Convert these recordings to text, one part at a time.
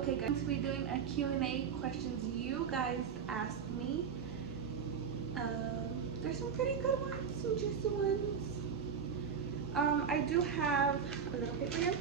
Okay guys, we're doing a Q&A questions you guys asked me. There's some pretty good ones, some juicy ones. I do have a little paper here.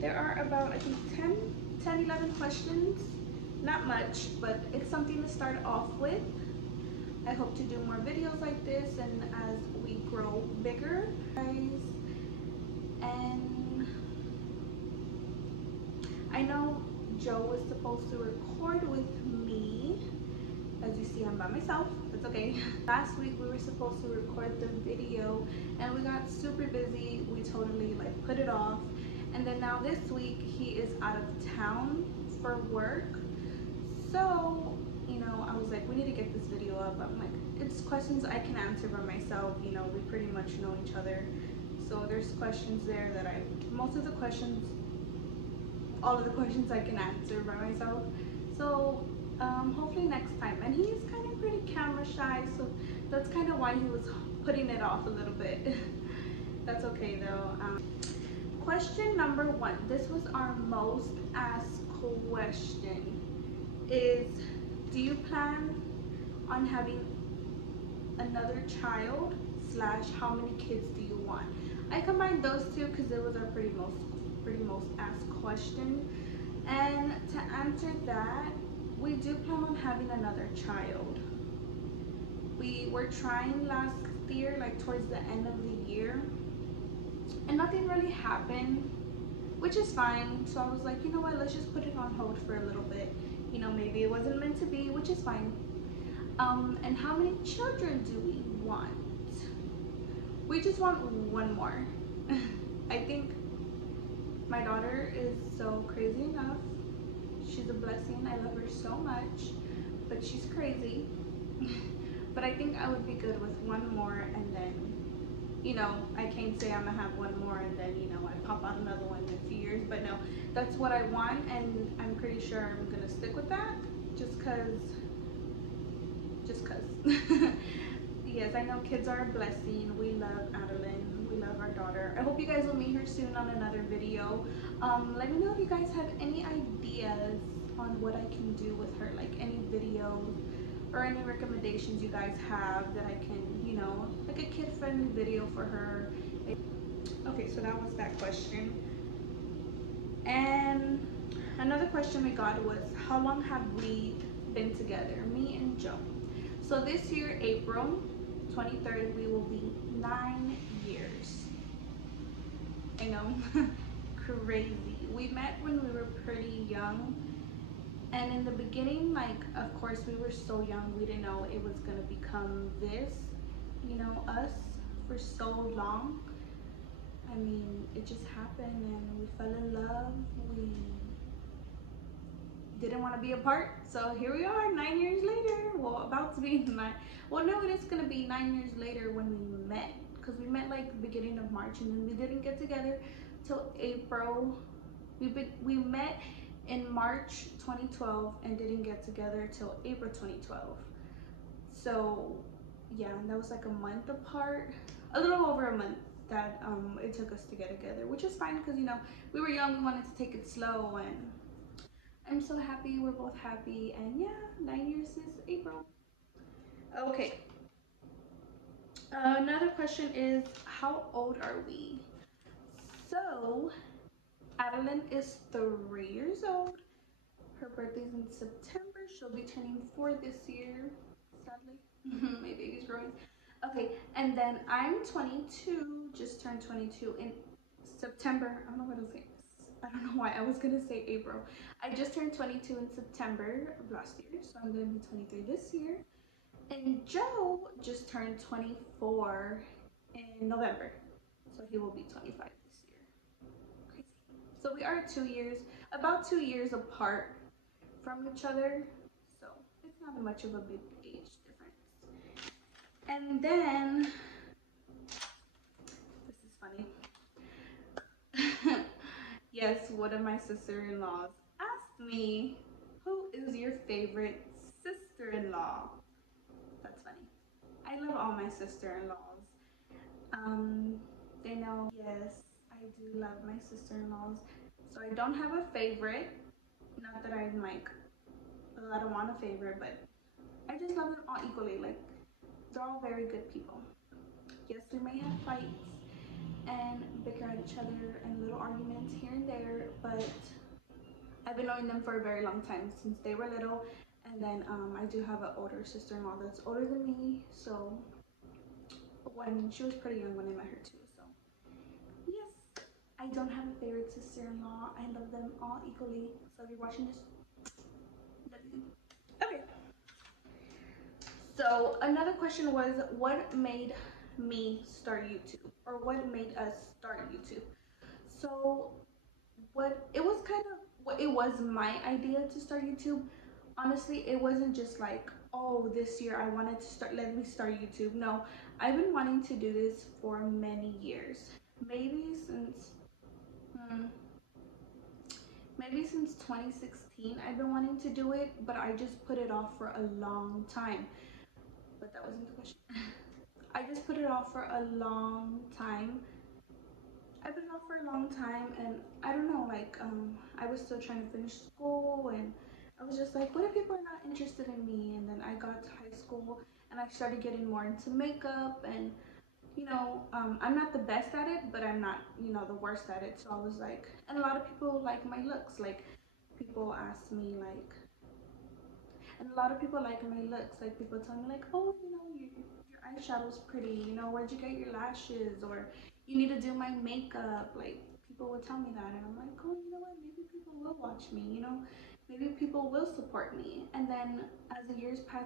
There are about, I think, 11 questions. Not much, but it's something to start off with. I hope to do more videos like this and as we grow bigger, guys. And I know Joe was supposed to record with me. As you see, I'm by myself. That's okay. Last week we were supposed to record the video and we got super busy. We totally put it off. And then now this week he is out of town for work. So, I was like, we need to get this video up. I'm like, it's questions I can answer by myself. We pretty much know each other. So there's questions there that all of the questions I can answer by myself. So hopefully next time. And he's kind of pretty camera shy, so that's kind of why he was putting it off a little bit. That's okay though. Question number 1. This was our most asked question. Is, do you plan on having another child / how many kids do you want? I combined those two because it was our pretty most asked question. And to answer that, we do plan on having another child. We were trying last year, towards the end of the year, and nothing really happened, which is fine. So I was like, you know what, let's just put it on hold for a little bit. Maybe it wasn't meant to be, which is fine. And how many children do we want? We just want one more. I think my daughter is so crazy enough. She's a blessing. I love her so much, but she's crazy. But I think I would be good with one more, and then, I can't say I'm gonna have one more and then, I pop out another one in a few years. But no, that's what I want, and I'm pretty sure I'm gonna stick with that, just cause. Yes, I know kids are a blessing. We love Adeline. We love our daughter. I hope you guys will meet her soon on another video. Let me know if you guys have any ideas on what I can do with her, any videos or any recommendations you guys have that I can, like a kid-friendly video for her. Okay, so that was that question. And another question we got was, how long have we been together, me and Joe? So this year, April 23rd, we will be 9 years. I know, crazy. We met when we were pretty young, and in the beginning, of course, we were so young, we didn't know it was gonna become this, us for so long. I mean, it just happened, and we fell in love. We didn't want to be apart, so here we are 9 years later. Well, about to be 9. Well, no, it is gonna be 9 years later when we met, because we met the beginning of March, and then we didn't get together till April. We met in March 2012 and didn't get together till April 2012. So yeah, that was a month apart, a little over a month that it took us to get together, which is fine because we were young, we wanted to take it slow, and I'm so happy we're both happy. And yeah, 9 years is April. Okay, another question is, how old are we? So Adeline is 3 years old. Her birthday's in September. She'll be turning 4 this year, sadly. My baby's growing. Okay, and then I'm 22, just turned 22 in September. I don't know what to say. I don't know why I was gonna say April. I just turned 22 in September of last year, so I'm gonna be 23 this year. And Joe just turned 24 in November, so he will be 25 this year. Crazy. So we are about 2 years apart from each other, so it's not much of a big age difference. And then, this is funny. Yes, one of my sister-in-laws asked me, who is your favorite sister-in-law? That's funny. I love all my sister-in-laws. They know, yes, I do love my sister-in-laws. So I don't have a favorite. Not that I'm like, oh, I don't want a favorite, but I just love them all equally. Like, they're all very good people. Yes, we may have fights and bicker at each other and little arguments here and there, but I've been knowing them for a very long time, since they were little. And then I do have an older sister-in-law that's older than me, so when she was pretty young when I met her too. So yes, I don't have a favorite sister-in-law. I love them all equally. So if you're watching this, love you. Okay. So another question was, what made me start YouTube, or what made us start YouTube? So what it was kind of what it was my idea to start YouTube. Honestly, it wasn't just like, oh, this year I wanted to start, let me start YouTube. No, I've been wanting to do this for many years. Maybe since hmm, maybe since 2016 I've been wanting to do it, but I just put it off for a long time. But that wasn't the question. I just put it off for a long time. I've been off for a long time, and I don't know, like I was still trying to finish school, and I was just like, what if people are not interested in me? And then I got to high school and I started getting more into makeup, and I'm not the best at it, but I'm not, the worst at it. So I was like, and a lot of people like my looks. Like, people ask me like, and a lot of people like my looks. Like, people tell me like, oh, your eyeshadow's pretty. Where'd you get your lashes? Or you need to do my makeup. Like, people would tell me that, and I'm like, oh, you know what? Maybe people will watch me. Maybe people will support me. And then as the years pass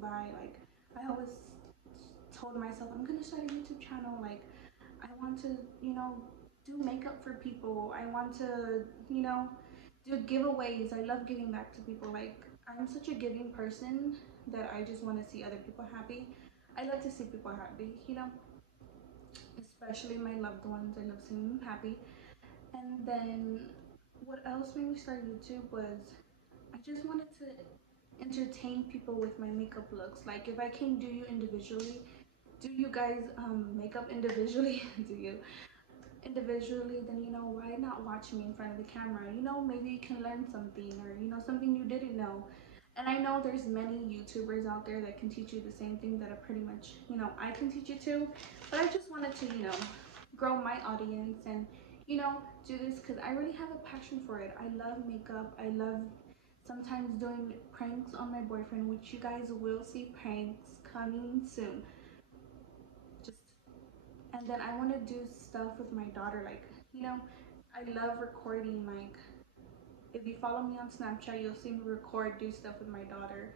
by, like, I always told myself I'm gonna start a YouTube channel. Like, I want to, do makeup for people. I want to, do giveaways. I love giving back to people. Like, I'm such a giving person that I just want to see other people happy. I love to see people happy, especially my loved ones. I love seeing them happy. And then what else made me start YouTube was I just wanted to entertain people with my makeup looks. Like, if I can do you individually, do you guys makeup individually? Do you individually, then why not watch me in front of the camera? Maybe you can learn something, or something you didn't know. And I know there's many YouTubers out there that can teach you the same thing that are pretty much, I can teach you too. But I just wanted to, grow my audience, and do this because I really have a passion for it. I love makeup. I love sometimes doing pranks on my boyfriend, which you guys will see pranks coming soon. Just And then I want to do stuff with my daughter. Like, I love recording. Like, if you follow me on Snapchat, you'll see me do stuff with my daughter.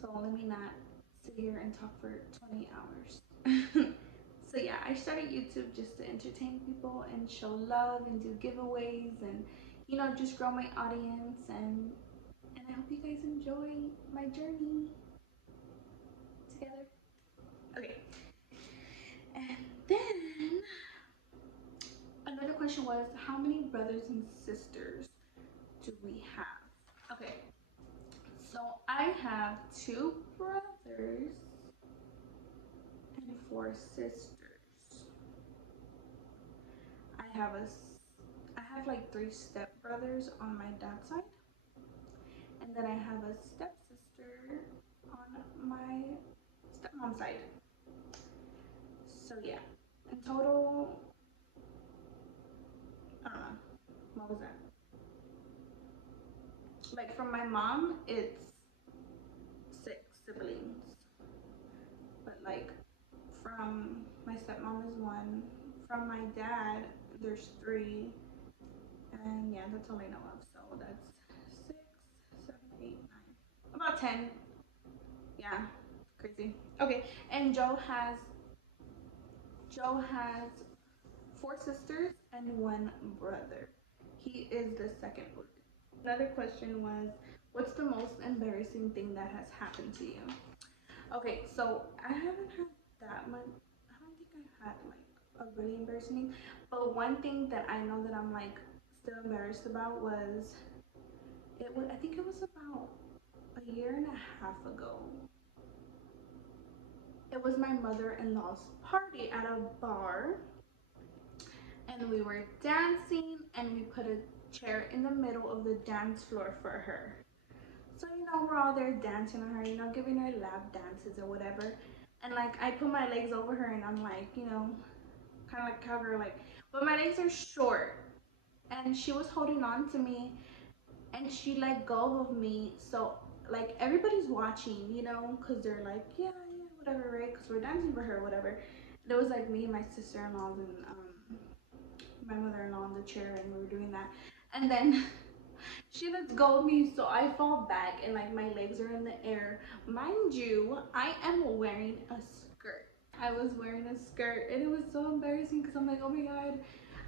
So let me not sit here and talk for 20 hours. So yeah, I started YouTube just to entertain people and show love and do giveaways, and just grow my audience, and I hope you guys enjoy my journey together. Okay. And then another question was, how many brothers and sisters do we have? Okay, so I have 2 brothers and 4 sisters. I have I have like 3 stepbrothers on my dad's side, and then I have a stepsister on my stepmom's side. So yeah, in total, I don't know, what was that? Like, from my mom, it's 6 siblings, but like from my stepmom is 1. From my dad, there's 3, and yeah, that's all I know of. So that's 6, 7, 8, 9, about 10. Yeah, crazy. Okay, and Joe has 4 sisters and 1 brother. He is the second one. Another question was, what's the most embarrassing thing that has happened to you? Okay, so I haven't had that much. I don't think I had like a really embarrassing thing. But one thing that I know that I'm like still embarrassed about was, I think it was about a year and a half ago. It was my mother-in-law's party at a bar, and we were dancing, and we put a chair in the middle of the dance floor for her. So, you know, we're all there dancing on her, you know, giving her lap dances or whatever. And like, I put my legs over her and I'm like, you know, kind of like cover, like, but my legs are short. And she was holding on to me and she let go of me. So, like, everybody's watching, you know, because they're like, yeah, yeah, whatever, right? Because we're dancing for her, whatever. And it was like me and my sister-in-law and my mother-in-law in the chair, and we were doing that. And then she lets go of me, so I fall back and like my legs are in the air. Mind you, I am wearing a skirt. I was wearing a skirt and it was so embarrassing because I'm like, oh my god.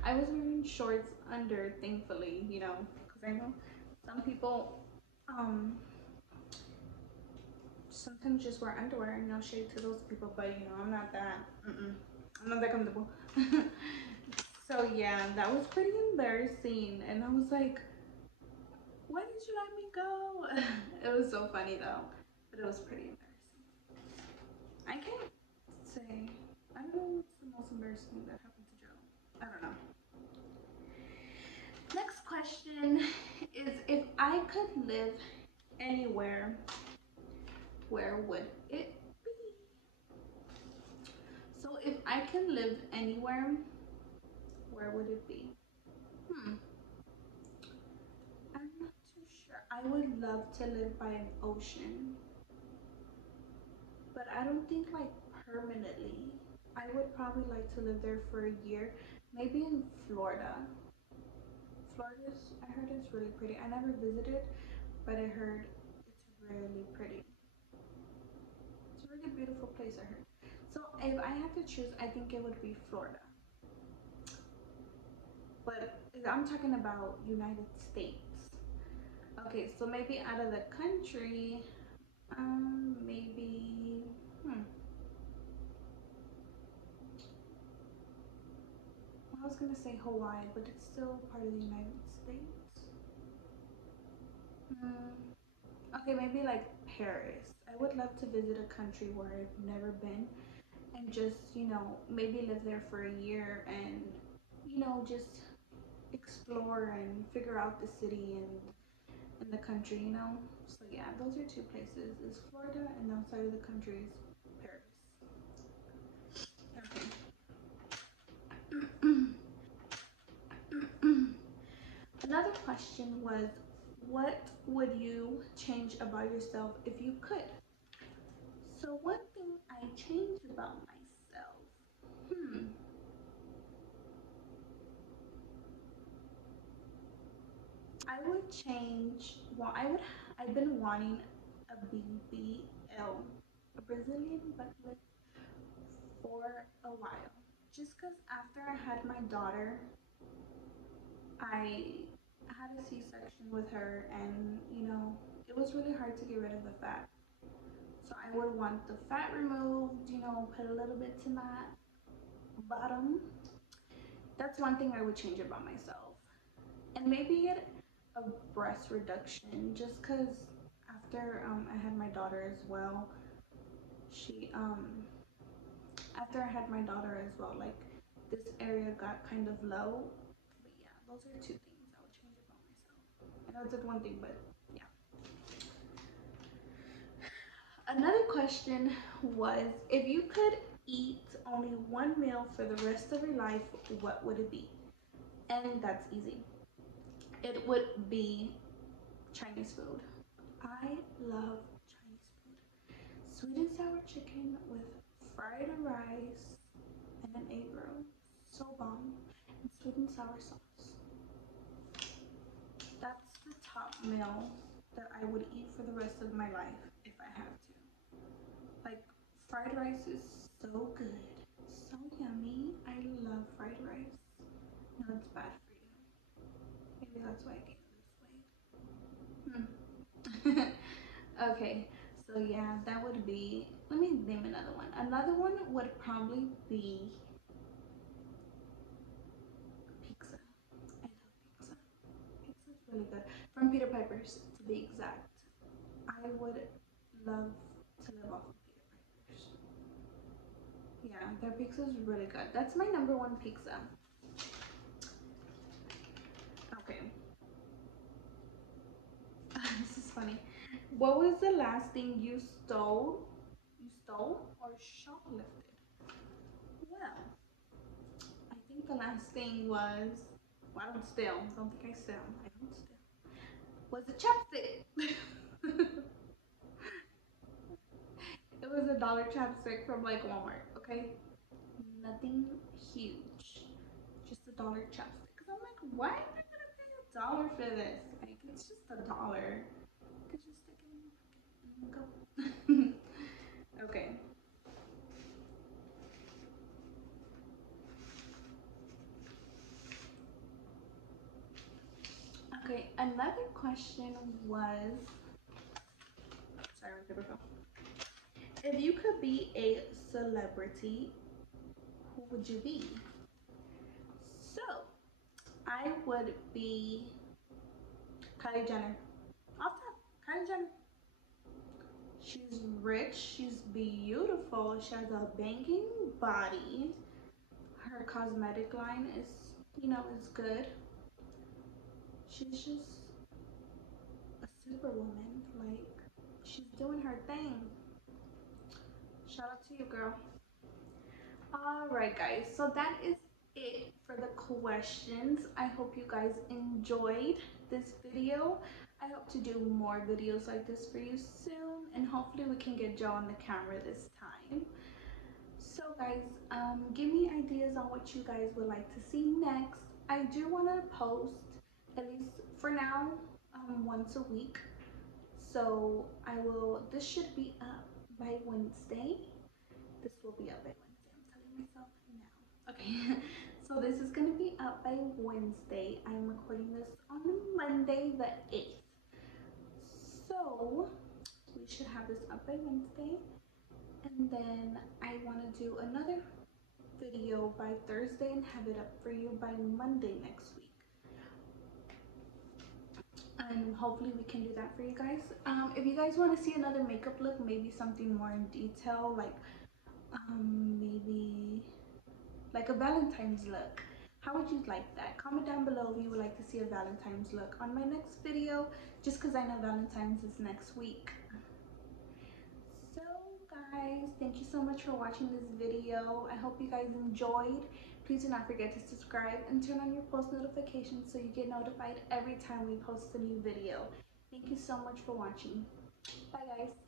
I was wearing shorts under, thankfully, you know, because I know some people sometimes just wear underwear. No shade to those people, but you know, I'm not that. I'm not that comfortable. So yeah, that was pretty embarrassing, and I was like, why did you let me go? It was so funny though, but it was pretty embarrassing. I can't say, I don't know what's the most embarrassing thing that happened to Joe. I don't know. Next question is, if I could live anywhere, where would it be? So if I can live anywhere, where would it be? Hmm, I'm not too sure. I would love to live by an ocean, but I don't think like permanently. I would probably like to live there for a year, maybe in Florida. Florida's, I heard it's really pretty. I never visited, but I heard it's really pretty. It's a really beautiful place, I heard. So if I had to choose, I think it would be Florida. But I'm talking about United States. Okay, so maybe out of the country, maybe, I was gonna say Hawaii, but it's still part of the United States. Hmm. Okay, maybe like Paris. I would love to visit a country where I've never been and just, you know, maybe live there for a year and, you know, just explore and figure out the city and the country, you know? So yeah, those are two places. Is Florida, and outside of the country is Paris. Another question was, what would you change about yourself if you could? So one thing I changed about myself, hmm, I would change. Well, I've been wanting a BBL, a Brazilian butt lift, for a while. Just because after I had my daughter, I had a C-section with her, and you know, it was really hard to get rid of the fat. So I would want the fat removed, you know, put a little bit to my bottom. That's one thing I would change about myself. And maybe get a breast reduction, just because after I had my daughter as well, she after I had my daughter as well, like this area got kind of low. But yeah, those are two things I would change about myself. I know it's just one thing, but yeah. Another question was, if you could eat only one meal for the rest of your life, what would it be? And that's easy. It would be Chinese food. I love Chinese food. Sweet and sour chicken with fried rice and an egg roll. So bomb. And sweet and sour sauce. That's the top meal that I would eat for the rest of my life if I have to. Like, fried rice is so good. So yummy. I love fried rice. No, it's bad for you. Maybe that's why I gained this weight. Okay, so yeah, that would be. Let me name another one. Another one would probably be pizza. I love pizza. Pizza's really good. From Peter Piper's, to be exact. I would love to live off of Peter Piper's. Yeah, their pizza is really good. That's my number one pizza. Okay. What was the last thing you stole? You stole or shoplifted? Well, I think the last thing was, well, I don't steal. Don't think I steal. I don't steal. Was a chapstick. It was a dollar chapstick from like Walmart, okay? Nothing huge. Just a dollar chapstick. Cause I'm like, why am I gonna pay $1 for this? Like, it's just $1. Could just stick it in and go. Okay. Okay, another question was, sorry, my paper fell. If you could be a celebrity, who would you be? So, I would be Kylie Jenner. Off top, Kylie Jenner. She's rich, she's beautiful, she has a banging body. Her cosmetic line is, is good. She's just a superwoman. Like, she's doing her thing. Shout out to you, girl. Alright guys, so that is it for the questions. I hope you guys enjoyed this video. I hope to do more videos like this for you soon, and hopefully we can get Joe on the camera this time. So guys, give me ideas on what you guys would like to see next. I do want to post, at least for now, once a week. So this should be up by Wednesday. This will be up by Wednesday. I'm telling myself now. Okay, so this is gonna be up by Wednesday. I'm recording this on Monday the 8th. So we should have this up by Wednesday. And then I want to do another video by Thursday and have it up for you by Monday next week. And hopefully we can do that for you guys. If you guys want to see another makeup look, maybe something more in detail, like maybe like a Valentine's look, how would you like that? Comment down below if you would like to see a Valentine's look on my next video, just because I know Valentine's is next week. So guys, thank you so much for watching this video. I hope you guys enjoyed. Please do not forget to subscribe and turn on your post notifications so you get notified every time we post a new video. Thank you so much for watching. Bye guys.